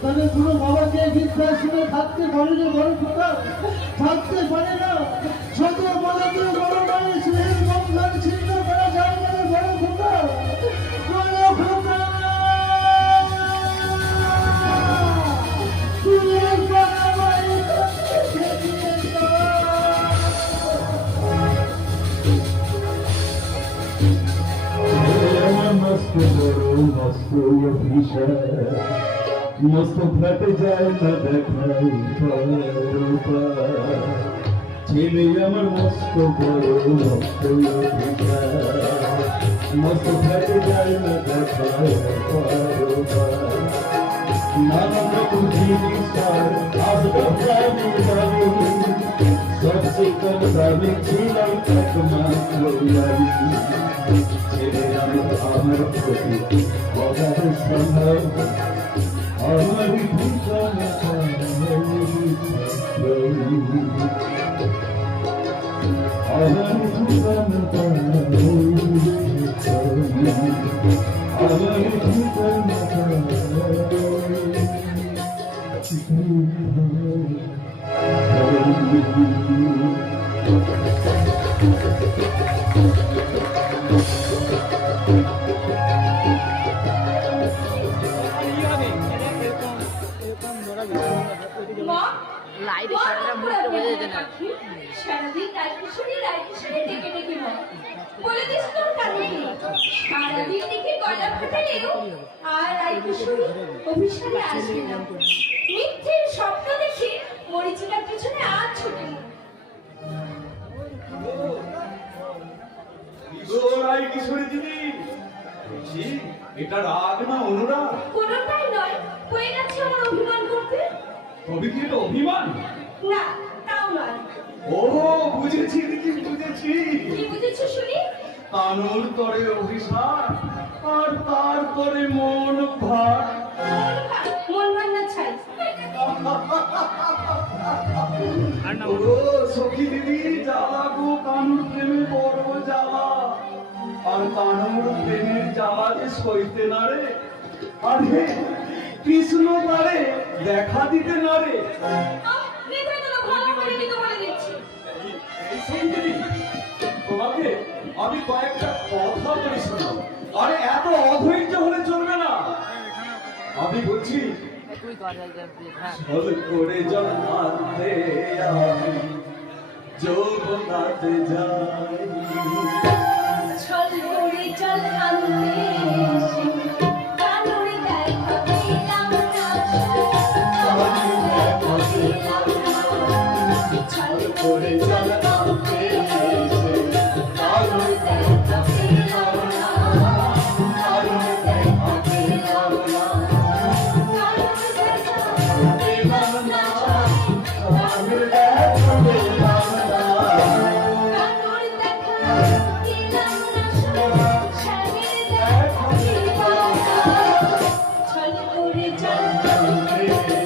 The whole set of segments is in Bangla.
তাহলে পুরো বাবাকে ভিক্ষা শুনে থাকতে পারে না বড় খোকা, থাকতে পারে না। শত বলতে বড় নয়, স্নেহের বন্ধন ছিন্ন করা যায় না বড় খোকা, বড় খোকা। তুই একবার আমার मस्त बड़ो मस्त अभिषेक मस्त फट जाए ना देखाई ছেলে আমার মস্ত বড় মস্ত মস্ত ফেটে যায় না দেখায় নানা রকম জিনিস আসবে প্রাণী দামি सबसे कम दामी ছিলাম একমাত্র আমি ছেলে আমার প্রতি অগাধ সম্ভব আমার ঠিকানা আমার লাইট সারাটা মুখে বোঝা যেত না। সারাদিন রাইকিশোরি ডেকে ডেকে বলে দিস তোর কানে কি? সারাদিন দেখে গলা ফাটালেও আর রাইকিশোরি অভিশাপে আসবে না। মিথ্যের স্বপ্ন দেখে মরিচিকার পেছনে আর ছুটে না। রাইকিশোরি দিদি, এটা রাগ না অনুরাগ? কোনোটাই নয়, হয়ে যাচ্ছে আমার অভিমান করতে। তবে কি এটা অভিমান? না, তাও নয়। ও বুঝেছি দিদি, বুঝেছি। কি বুঝেছো শুনি? কানুর তরে অভিশাপ আর তার তরে মন ভার। মন ভার না ছাই। ও সখী দিদি, জ্বালা গো কানুর প্রেমে বড় জ্বালা, আর কানুর প্রেমের জ্বালা যে সইতে না রে। আরে কৃষ্ণ তারে দেখা দিতে না রে। তোমাকে আমি কয়েকটা কথা বলি শোনো। আরে এত অধৈর্য হলে চলবে না। আমি বলছি করে জন্মাতে আমি যৌবনাতে যাই, ছল করে চল আনতে এসে কানুরে দেখা পেলাম না, ছল করে চল আনতে এসে কানুরে দেখা পেলাম না, কানুরে দেখা পেলাম না, কানুরে দেখা পেলাম না, কানুরে দেখা পেলাম না, কানুরে দেখা পেলাম না, শাড়ির দেখা পেলাম না, ছল করে চল আনতে এসে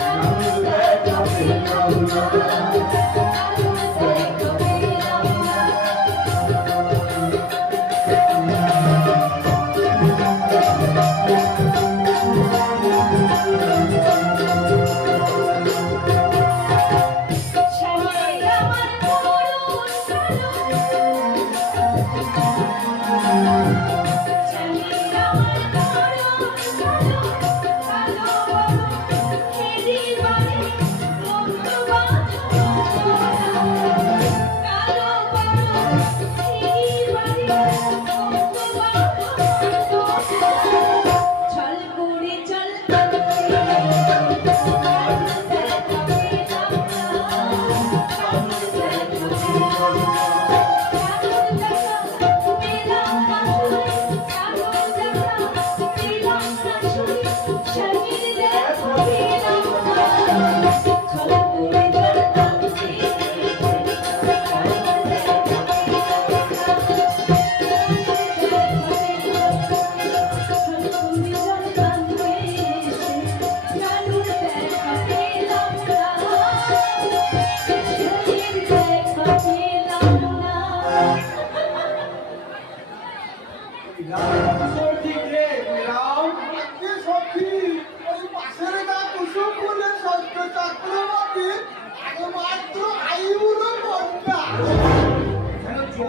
কানুরে দেখা পেলাম না, কানুরে দেখা পেলাম না।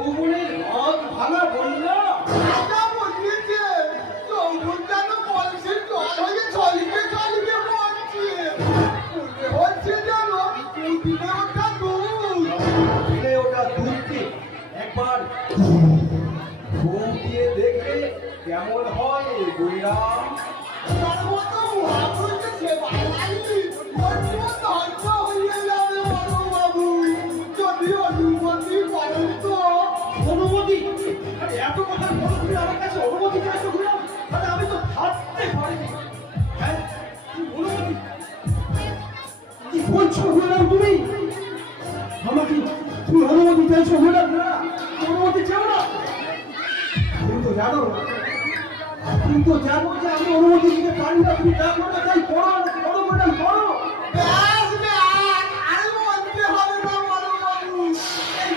যৌবনের ভাগ ভাঙা বন্যা রাজা বলিয়েছে যৌবন যেন কলসির জল হয়ে চলিতে চলিতে পড়ছে মনে হচ্ছে যেন উঠিলে ওঠা দুধ দিলে ওটা দুধকে একবার ঘুম দিয়ে দেখবে কেমন হয় বৈরাম। তার মতো মহাপুরুষের সেবায় লাগলি মন্ত্র ধন্য হয়ে যাবে বড়বাবু যদি অনুমতি করেন তো। অনুমতি? আরে এত কথা বলো তুমি আমার কাছে অনুমতি চাইছো ঘুরাম? আরে আমি তো ভাবতে পারিনি। হ্যাঁ কি অনুমতি? কি বলছো ঘুরাম তুমি? আমাকে তুমি অনুমতি চাইছো ঘুরাম? না অনুমতি চাও না। তুমি তো জানো যে আমি অনুমতি দিতে পারি না। তুমি যা করতে চাই করো ম্যাডাম করো। ব্যাস ব্যাস আর বলতে হবে না বড়বাবু এই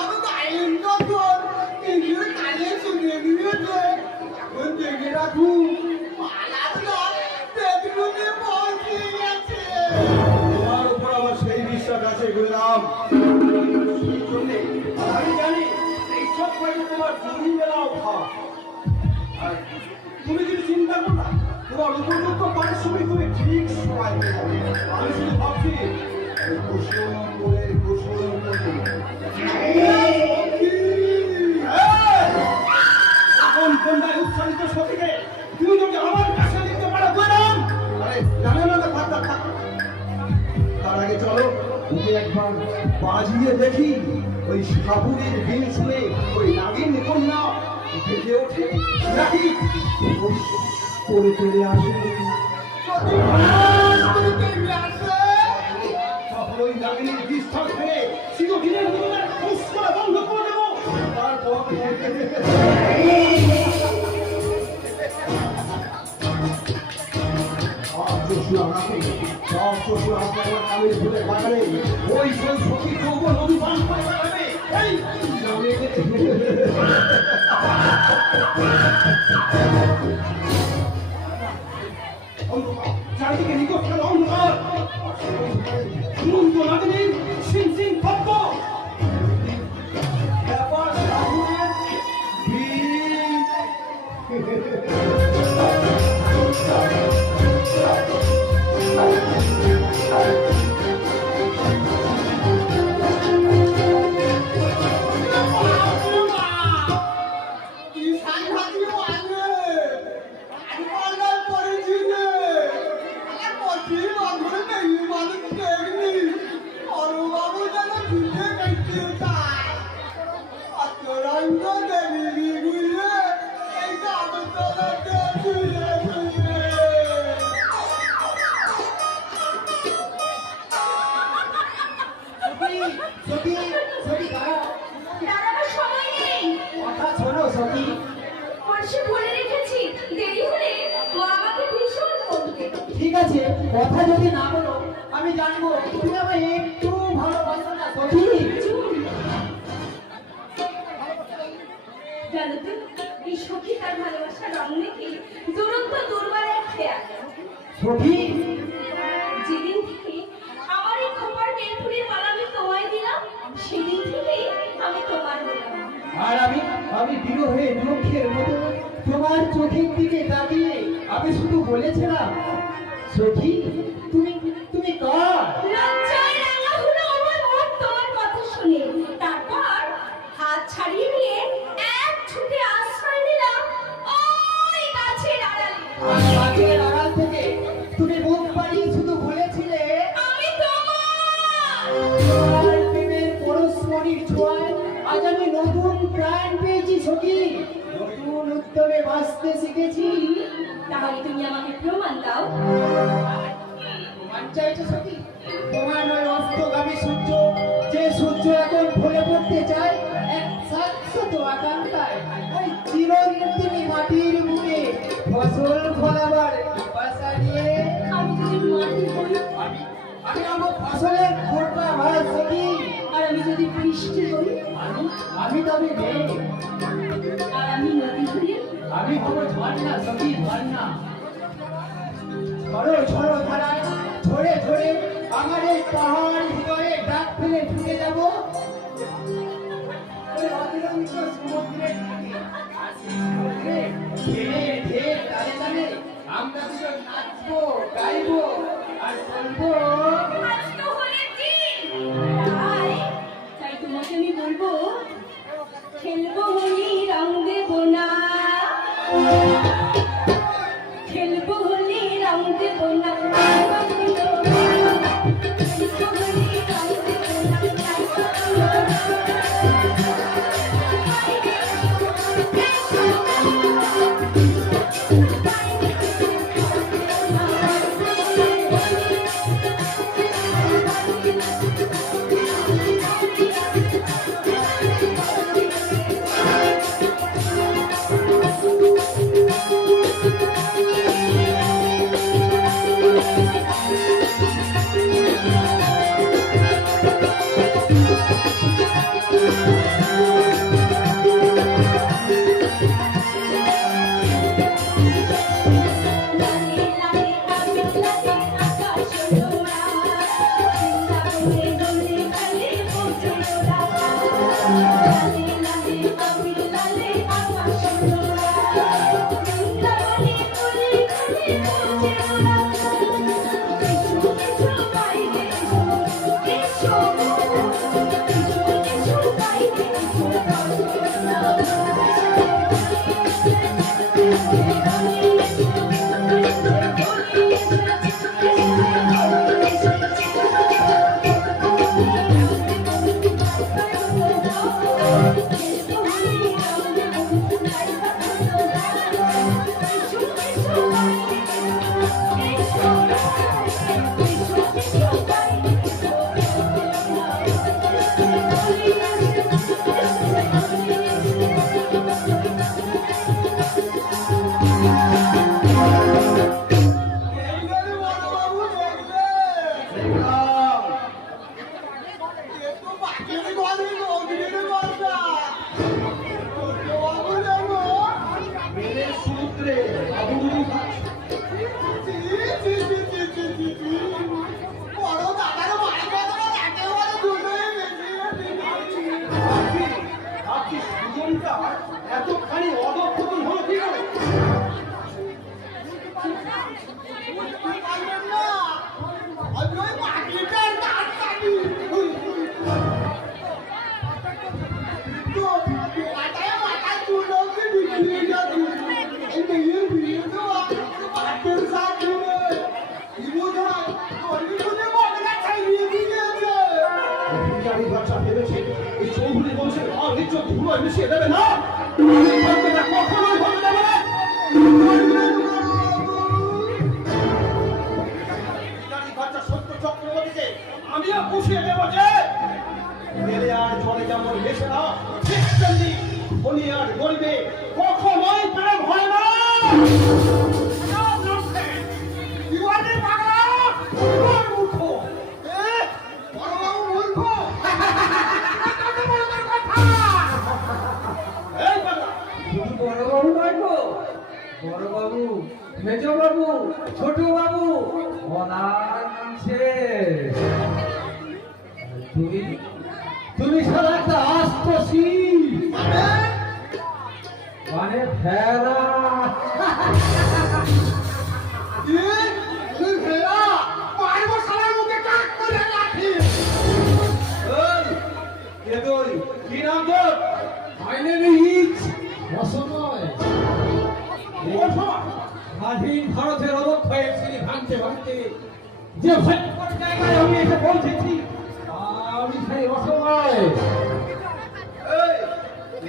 আমি তো আইন যখন নিজের কানে শুনে নিয়েছে এখন দেখে রাখুন মালাটা বেডরুমে পৌঁছে গেছে। তোমার উপর আমার সেই বিশ্বাস আছে গুলাম। সেই জন্যে আমি জানি এই সব কাজে তোমার জমি মেলাও খাওয়া। আর তুমি যদি চিন্তা করো না তোমার উপযুক্ত পারিশ্রমিক তুমি ঠিক সময় পেয়ে যাবে। আমি শুধু ভাবছি এই কুসুম করে এখন বন্যায় উচ্চারিত সতীকে তুমি যদি আমার কাছে দিতে পারো গুলাম। আরে জানে না তো থাক তার আগে চলো ওকে একবার বাজিয়ে দেখি ওই সাবুরের বিন শুনে ওই নাগিন কন্যা ভেজে ওঠে নাকি করে ফেলে আসে। যদি ভাস করে তেমনি আসে তখন ওই নাগিনের বিস্তার থেকে চিরদিনের মতো ফুস করা বন্ধ করে দেবো। তারপর ওই সখী যৌবন অভিমান করে বেড়াবে। এই চারিদিকে নিকট খেলা অন্ধকার মুন্দ নাগিনী সিং সিং পদ্ম ব্যাপার সাধুরের কি সাংঘাতিক মানে আমি পাল্লায় পড়েছি রে আমার পথে বাঁধরে নেই মানুষ দেখনি বড়বাবু যেন পিঠে কাটতে চায় অত রঙ্গ দেখিনি বুঝলে এই গাছতলাতে শুয়ে শুয়ে দাঁড়াবার সময় নেই। কথা শোনো সখী। পরশু বলে রেখেছি দেরি হলে মা আমাকে ভীষণ বলবে। ঠিক আছে কথা যদি না বলো আমি জানবো তুমি আমায় একটু ভালোবাসো না সখী। জানো তো এই সখী তার ভালোবাসার রং দেখে দুরন্ত দুর্বারের খেয়াল সখী যেদিন থেকে আমার এই খোপার বেলফুলের মালা আমি তোমায় দিলাম সেদিন থেকে আমি তোমার হলাম। আর আমি বিরহে দুঃখের মতো তোমার চোখের দিকে তাকিয়ে আমি শুধু বলেছিলাম সখী তুমি কার? লজ্জায় রাঙা হলো আমার মুখ তোমার কথা শুনে। তারপর হাত ছাড়িয়ে নিয়ে এক ছুটে আশ্রয় নিলাম ওই গাছের আড়ালে। আর গাছের আড়াল থেকে তুমি মুখ বাড়িয়ে শুধু বলেছিলে আমি তোমার। তোমার প্রেমের পরশমণির ছোঁয়ায় আজ আমি নতুন প্রাণ পেয়েছি সখী। নতুন উদ্যমে বাঁচতে শিখেছি। তাহলে তুমি আমাকে প্রমাণ দাও। প্রমাণ চাইছো সখী? তোমার নয় অস্তগামী সূর্য, যে সূর্য এখন ভরে পড়তে চায় এক শাশ্বত আকাঙ্ক্ষায়। ওই চিরদিনী মাটির বুকে ফসল ফলাবার পিপাসা নিয়ে আমি যদি মাটি হই আমি আমার ফসলের ফোটা ভাই সখী। আর আমি যদি বৃষ্টি হই আমি তবে মেয়ে, আর আমি নদী হই আমি হবো ঝর্ণা সখী, ঝর্ণা। ঝড়ো ধারায় ঝরে ঝরে আমার এই পাহাড় হৃদয়ে ডাক ফেলে ঢুকে যাবো ওই অবিরঙ্গ আমরা দুজন নাচবো, গাইবো আর বলবো আজ তো হোলির দিন। তাই তোমাকে আমি বলবো, খেলবো হোলি রং দেবো না, খেলবো হোলি রং দেবো না, খেলবো হোলি রং দেবো এইবারে বড়বাবু দেখলে একটু বাকির ঘরে নদীর কথা বড়বাবু দেখো মেরে সূত্রে আবুডুবু খাচ্ছে। বড় দাদার মায়ের কথা একেবারে দুটোই বেশি ভাবছি সুজনটা এতখানি অধঃপতন হলো কি করে? পারবেন না আমি ওই বাকিটার দাঁত কাটি তো মাথায় মাথায় চুলকে বিক্রি যাচ্ছি এই মেয়ের বিয়ে দেওয়া বাটের সাথে কি বোঝায় অনেক মনে মগরা ছাইয়ে দিয়েছে ভিখারি বাচ্চা ভেবেছে এই চৌধুরী বংশের আর ইজ্জত ধুলোয় মিশিয়ে দেবে না? এই ভাবনা কখনোই হবে না বলে। ভিখারি বাচ্চা সত্য চক্রবর্তীকে আমিও পুষিয়ে দেবো যে মেলে আর জলে যেমন ভেসে না ঠিক তেমনি ধনী আর গরিবে কখনোই প্রেম হয় না। দিওয়ানি পাগলা তোর মূর্খ। বড়বাবু মূর্খ এই পাগলা, বড়বাবু নয় গো, বড়বাবু, মেজবাবু, ছোটবাবু, ওনার নাম শেষ। তুমি তুমি সারা একটা আস্তসী মানে ফেরা। তুই ভেড়া মারবো শালার মুখে কাক করে লাঠি এই, কে তুই? কি নাম তোর? My name is অসময়। স্বাধীন ভারতের অবক্ষয়ের শ্রী ভাঙতে ভাঙতে যে ভয়ঙ্কর জায়গায় আমি এসে পৌঁছেছি আমি সেই অসময়। এই,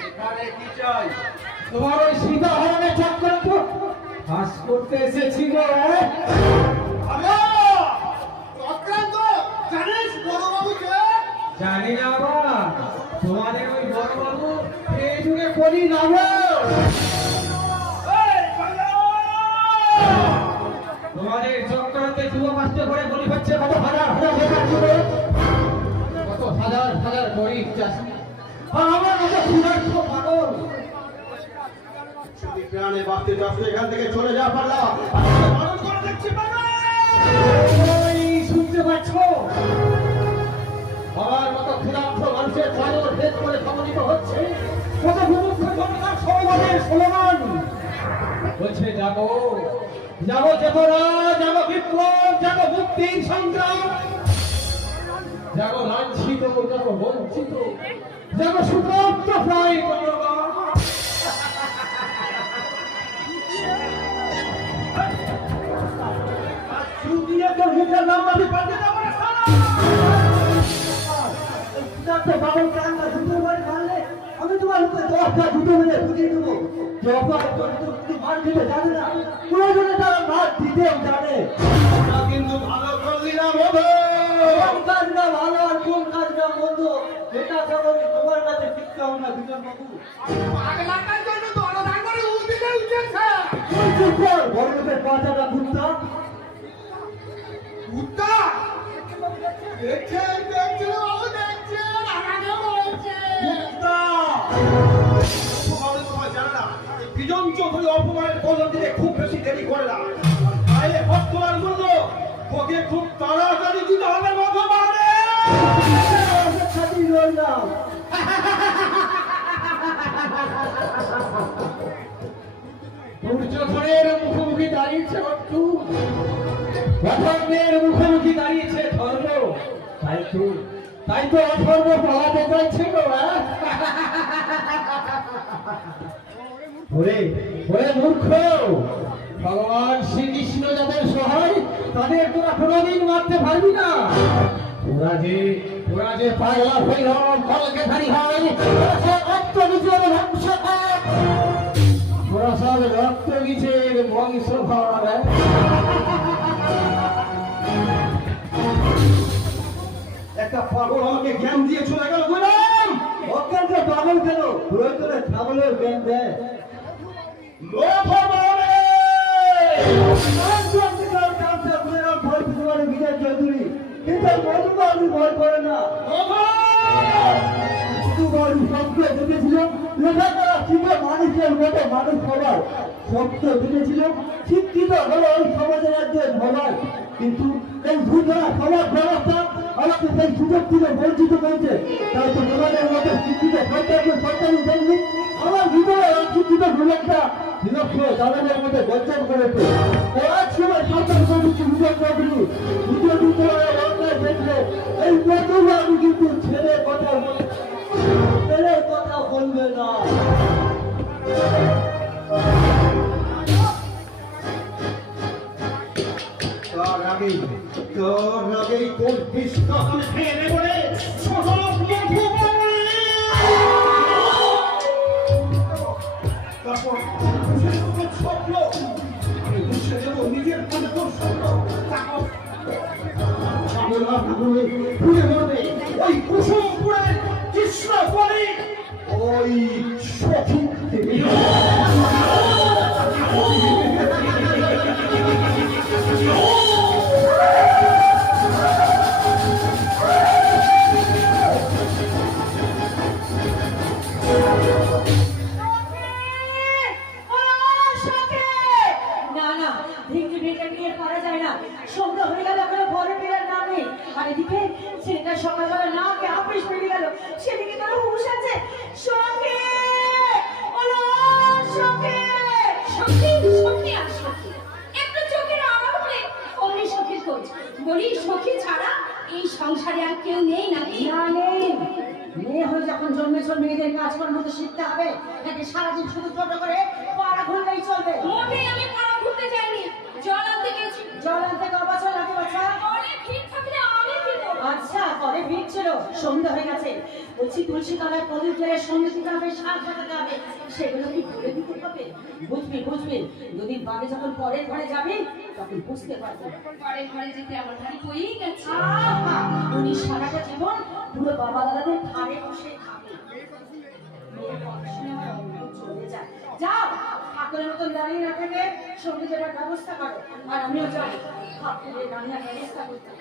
এখানে কি চাই? তোমার ওই সীতা হরণের চক্রান্ত ফাঁস করতে এসেছি গো। চক্রান্ত জানিস বড়বাবু কে জানি না বাবা, তোমাদের ওই বড়বাবু এই যুগে করি না গো। এই, পাগলা! তোমাদের চক্রান্তে যুব মাস্তে করে বলি হচ্ছে কত হাজার হাজার বেকার যুবক, কত হাজার হাজার গরিব চাষি আর আমার মতো ক্ষুধার্ত পাগল। যদি প্রাণে বাঁচতে চাস এখান থেকে চলে যা পাগলা। মানুষ করে দেখছি পাগলা। ওই শুনতে পাচ্ছ? আমার মতো ক্ষুধার্ত মানুষের চাদর ভেদ করে সমন্বিত হচ্ছে কত ভূমুক্ত জমিদার সমাজের স্লোগান। বলছে যাবো যাব চেতনা, যাব বিপ্লব, যাব মুক্তির সংগ্রাম, যাব লাঞ্ছিত, যাব বঞ্চিত, যাব সুতরান্ত প্রায় জনগণ। সুদিয়ে তোর মুখের নাম আমি পাল্টে দেবো না সালা। তো বাবুর কান্না দুটো বাড়ি মারলে আমি তোমার মুখে 10টা দুটো মেরে বুঝিয়ে দেবো। যখন তুই মার দিতে জানে না, প্রয়োজনে তারা মার দিতেও জানে। ওটা কিন্তু ভালো করলি না মধু। কোন কাজটা ভালো আর কোন কাজটা মন্দ এটা কেবল তোমার কাছে শিখতে হবে না বিজন বাবু। পাগলাটার জন্য দরদার করে উঠতে উঠেছে। তুই চুপ কর, বড় লোকের পাঁচাটা কুত্তা। কুত্তা দেখছেন, দেখছেন বাবু, দেখছেন আমাকে বলছে কুত্তা। অপমানের সময় জানে না, এই বিজন চৌধুরী অপমানের বদল দিতে খুব বেশি দেরি করে না। গায়ে হাত তোলার জন্য ওকে খুব তাড়াতাড়ি দিতে হবে মধু মানে। খাতির রইলাম। দুর্যোধনের মুখোমুখি দাঁড়িয়েছে অর্জু, অধর্মের মুখোমুখি দাঁড়িয়েছে ধর্ম। তাই তো অধর্ম পালাতে চাইছিল। ওরে ওরে মূর্খ, ভগবান শ্রীকৃষ্ণ যাদের সহায় তাদের তোরা কোনোদিন মারতে পারবি না। তোরা যে পাগলা ভৈরব কলকেধারী হয়, তোরা সব অত্যাচার ধ্বংস কর। তোরা সব রক্ত গিছের বংশ ভার। একটা পাগল আমাকে জ্ঞান দিয়ে চলে গেল বললাম। অজ্ঞান যে পাগল কেন, প্রয়োজনে ছাগলের জ্ঞান দেয়। লোভ মানে। বিজয় চৌধুরী কিন্তু মধুকে আমি ভয় করে না। শুধু বলি শব্দ বুঝেছিল, লেখাপড়া শিখে মানুষের মতো মানুষ হবার শব্দ বুঝেছিল, শিক্ষিত হলো ওই সমাজের একজন হবার। কিন্তু এই ভূতরা সমাজ ব্যবস্থা আমাকে সেই সুযোগ থেকে বঞ্চিত করেছে। তাই তো তোমাদের মতো শিক্ষিত সরকারি দেননি, আমার ভিতরে অশিক্ষিত যুবকটা বিরক্ত তাদের মধ্যে বঞ্চন করেছে। এক সময় সরকার করেছি বিজয় চৌধুরী দ্বিতীয় বিদ্যালয়ের অন্যায় দেখলে এই নতুন আমি কিন্তু ছেলের কথা বলবে, ছেলের কথা বলবে না। তোর আগেই তোর বিশ্বাস খেয়ে নেবো রে ছোট লোক মধু বলে। তারপর স্বপ্ন আমি বুঝে দেবো নিজের মনে তোর স্বপ্ন। পুড়ে মরবে ওই কুসুমপুরের কৃষ্ণ বলে ওই সখী দেবী। না না, ভেঙে ভেঙে নিয়ে পারা যায় না। সন্ধ্যা হয়ে গেল, এখনো ঘরে ফেরার নাম নেই। আর এদিকে ছেলেটা সকালবেলা না কে আপিস বেরিয়ে গেল, সেদিকে তার হুঁশ আছে। সখী, ওলো সখী, সখী, সখী আর সখী, একটু চোখের আড়াল হলে অমনি সখীর খোঁজ। বলি সখী ছাড়া এই সংসারে আর কেউ নেই নাকি? না নেই, মেয়ে হয়ে যখন জন্মেছ মেয়েদের কাজকর্ম তো শিখতে হবে, নাকি সারাদিন শুধু ছোট করে পাড়া ঘুরলেই চলবে? মোটেই আমি পাড়া ঘুরতে যাইনি, জল আনতে গেছি। জল আনতে ক বছর লাগে বাচ্চা? অনেক ভিড় থাকলে আমি কি করবো? আচ্ছা, পরে ভিড় ছিল, সন্ধ্যা হয়ে গেছে। বলছি তুলসী তলায় প্রদীপ জেলে সন্ধে দিতে হবে, শাক পাঠাতে হবে, সেগুলো কি বলে দিতে হবে? বুঝবি বুঝবি, দুদিন বাদে যখন পরের ঘরে যাবি তখন বুঝতে পারবি। পরের ঘরে যেতে আমার ভারী বইই গেছে। আহা, উনি সারাটা জীবন পুরো বাবা দাদাদের ধারে বসে খাবে। মেয়ের কথা শুনে আমার অন্তর চলে যায়। যাও, ঠাকুরের মতন দাঁড়িয়ে না থেকে সঙ্গে যাওয়ার ব্যবস্থা করো। আর আমিও যাই ঠাকুরের রান্নার ব্যবস্থা করতে।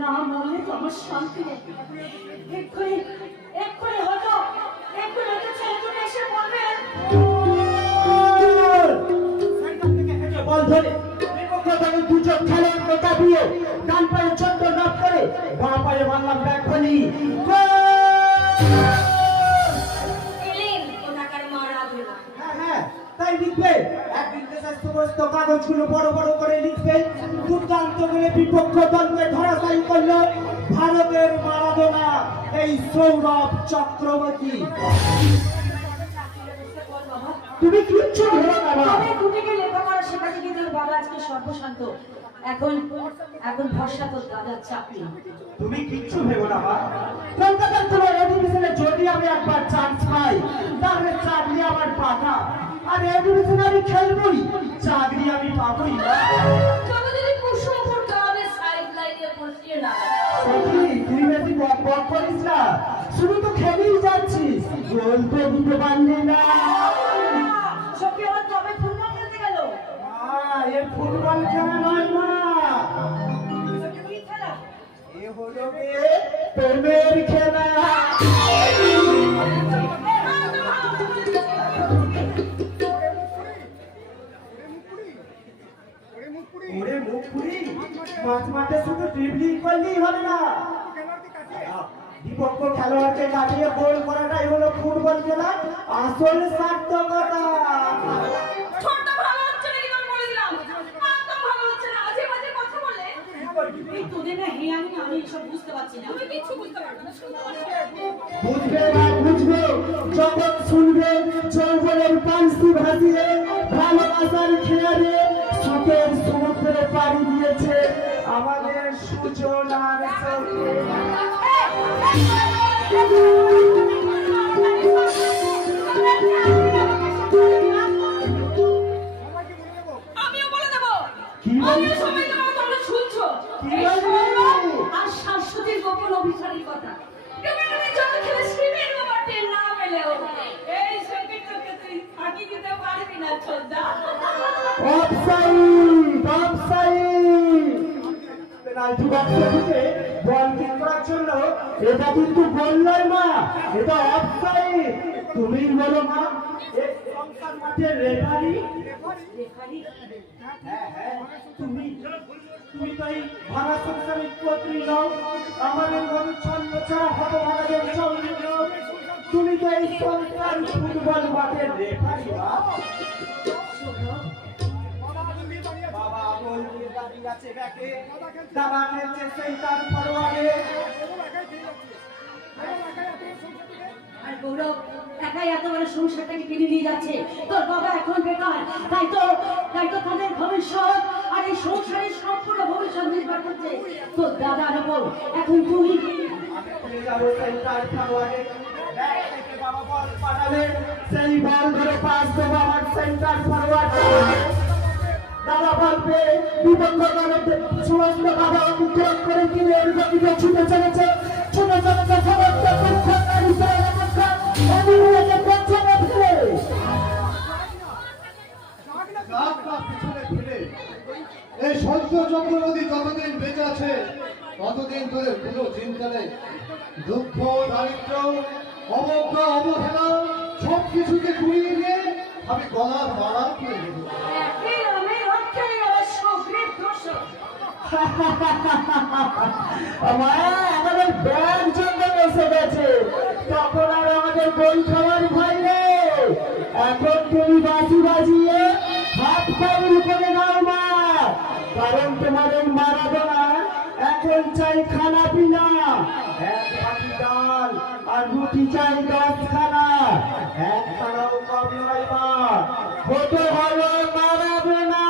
না মনে তো আমার শান্তি নেই। এক্ষুনি এক্ষুনি হয়তো ছেলে দুটো এসে বলবে বল ধরে দু চোখ খেলার কথা দিয়ে ডান পায়ে চন্দ্র নাপ করে বাঁ পায়ে মারলাম ব্যাগ খলি। এলেন ওনাকার মারা ধরে। হ্যাঁ হ্যাঁ, তাই লিখবে একদিন দেশের সমস্ত কাগজগুলো বিপক্ষ দলকে ধরাশায়ী করলো ভারতের মারাদোনা এই সৌরভ চক্রবর্তী। তুমি কিচ্ছু ভেবো না মা। তবে কুটিকে লেখাপড়া শেখাতে গিয়ে তোর বাবা আজকে সর্বশান্ত। এখন এখন ভরসা তোর দাদার চাকরি। তুমি কিচ্ছু ভেবো না মা। কলকাতার তোমার এ ডিভিশনে যদি আমি একবার চান্স পাই তাহলে চাকরি আমার পাকা। আর এ ডিভিশনে আমি খেলবই, চাকরি আমি পাবোই না। তবে যদি কুসুমপুর গ্রামে সাইড লাইনে বসিয়ে না সত্যি তুই বেশি বক বক করিস না, শুধু তো খেলেই যাচ্ছিস, গোল তো দিতে পারলি না। সত্যি আমার কবে ফুটবল খেলতে গেল? এ ফুটবল খেলা নয় মা, কি খেলা? এ হলো প্রেমের খেলা। ওরে মুখ পুরি, মাঝ মাঠে শুধু ড্রিবলিং করলেই হবে না, বিপক্ষ খেলোয়াড়কে কাটিয়ে গোল করাটাই হলো ফুটবল খেলা আসল সার্থকতা। ছোটটা ভালো হচ্ছে না কিনা বলে দিলাম, একদম ভালো হচ্ছে না, আজে বাজে কথা বলে। এই তোদের না হেয়ানি আমি সব বুঝতে পারছি না। তুমি কিছু বুঝতে পারবে না, শুনতে পারবে না। বুঝবে না বুঝবে যখন শুনবে যৌবনের পানসি ভাসিয়ে ভালোবাসার খেয়ালে সুখের সমুদ্রে পাড়ি দিয়েছে আমাদের সূচনার চোখে। আমিও বলে দেবো, কি আমিও বলছো? সবাই তোমার তোমরা শুনছো কি এই বলছো? সৌরভ আর শাশ্বতীর গোপন অভিসারীর কথা। তুমি যত খেলে শিবের বাবা টের না পেলেও এই সংকেতকে তুই ফাঁকি দিতে পারবি না ছোটদা। অফসাইড অফসাইড, পেনাল্টি বক্সে ঢুকে বল কিক করার জন্য এটা কিন্তু গোল নয় মা, এটা অফসাইড। তুমি বলো মা, এই সংসার মাঠের রেফারি? হ্যাঁ হ্যাঁ, তুমি তো এই ভাঙা সংসারের কর্ত্রী নও, আমাদের মতো ছন্দ ছাড়া হতভাগাদের সঙ্গে নও। তুমি তো এই সংসার ফুটবল মাঠের রেফারি বা বাবা গোল দিয়ে দাঁড়িয়ে আছে ব্যাকে, দাবা খেলছে সেন্টার ফরওয়ার্ডে। আর গৌরব একাই এত বড় সংসারটাকে কিনে নিয়ে যাচ্ছে। তোর বাবা এখন বেকার, তাই তো তাদের ভবিষ্যৎ আর এই সংসারের সম্পূর্ণ ভবিষ্যৎ নির্ভর করছে তোর দাদার উপর। এখন তুই আমি যাবো সেন্টার ফরওয়ার্ডে, ব্যাক থেকে বাবা বল পাঠাবে, সেই বল ধরে পাস দেবো আমার সেন্টার ফরওয়ার্ড। দাদা বল পেয়ে বিপক্ষ দলের সমস্ত বাবা অতিক্রম করে কিনে এর গতিতে ছুটে চলেছে সমস্ত পক্ষকারী দলের অভিনয়কে পেছনে ফেলে পিছনে ফিরে এই সহ্য চক্রবর্তী যতদিন বেঁচে আছে ততদিন তোদের কোনো চিন্তা নেই। দুঃখ দারিদ্র অবজ্ঞা অবহেলা সব কিছুকে ঘুরিয়ে নিয়ে আমি গলার মালা করে দেবো। একই নামে রক্ষাই আমার সুগ্রীব দোষক। আমাদের ব্যাগ জন্য এসে গেছে, তখন আর আমাদের গোল খাওয়ার ভয় নেই। এখন তুমি বাজি বাজিয়ে হাত পায়ের উপরে নাও মা, কারণ তোমাদের মারাদোনা এখন চাই খানা পিনা, এক বাটি ডাল আর রুটি চাই 10 খানা, এক খানাও কম নয় মা, হতে হলো মারাদোনা।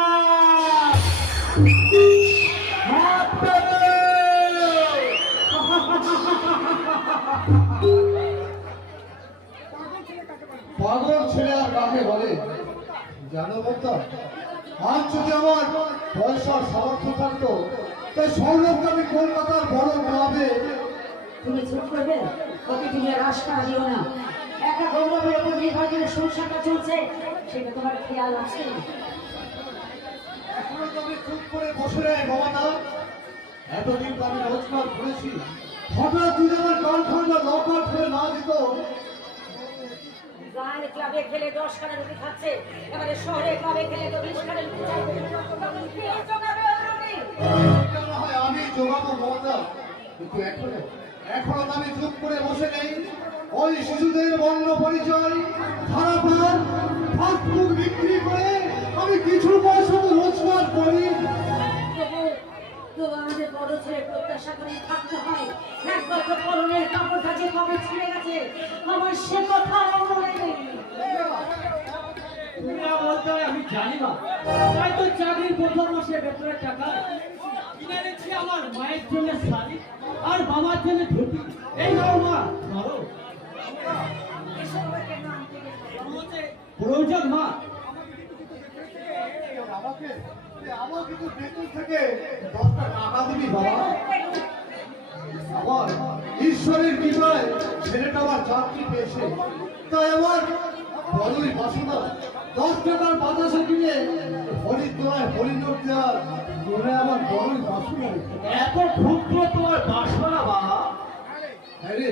পাগল ছেলে আর কাকে বলে জানো বলতো? আজ যদি আমার পয়সার সামর্থ্য থাকতো তাই সৌরভকে আমি কলকাতার বড় ক্লাবে। তুমি চুপ করবে, ওকে তুমি আর আশকা দিও না। একা গৌরবের উপর নির্ভর করে সংসারটা চলছে, সেটা তোমার খেয়াল আছে? এখনো তো আমি চুপ করে বসে নেই মমতা, এতদিন তো আমি রোজগার করেছি, হঠাৎ যদি আমার কণ্ঠটা লকআউট হয়ে না দিত। গায়ে ক্লাবে খেলে 10 খানা রুটি খাচ্ছে, এবারে শহরে ক্লাবে খেলে তো 20 খানা রুটি চাইবে। তখন কে জোগাবে ওই রুটি? এটা না হয় আমি জোগাবো মমতা, কিন্তু এখনো তো আমি চুপ করে বসে নেই। ওই শিশুদের বর্ণ পরিচয় খারাপ ফাস্টফুড বিক্রি করে আমি কিছু পয়সা তো রোজগার করি। তো আমাদের বড় ছেলে প্রত্যাশা করে থাকতে হয়। একবার তো পরনের কাপড়টা যে কবে ছিঁড়ে গেছে আমার সে কথা মনে নেই। তুমি না বলতে হয় আমি জানি না, তাই তো চাকরির প্রথম মাসে বেতনের টাকা কিনে এনেছি আমার মায়ের জন্য শাড়ি আর বাবার জন্য ধুতি। এই নাও মা, ধরো। এসব আবার কেন আনতে গেলে? প্রয়োজন মা। আমাকে তো বেতন থেকে 10টা টাকা দিবি বাবা। আমার ঈশ্বরের কৃপায় ছেলেটা আমার চাকরি পেয়েছে, তাই আমার বড়ই বাসনা 10 টাকার বাতাসা কিনে হরিদ্বারায় হরিযোগ দেওয়ার মনে আমার বড়ই বাসনা। এত ক্ষুদ্র তোমার বাসনা বাবা? হ্যাঁ রে,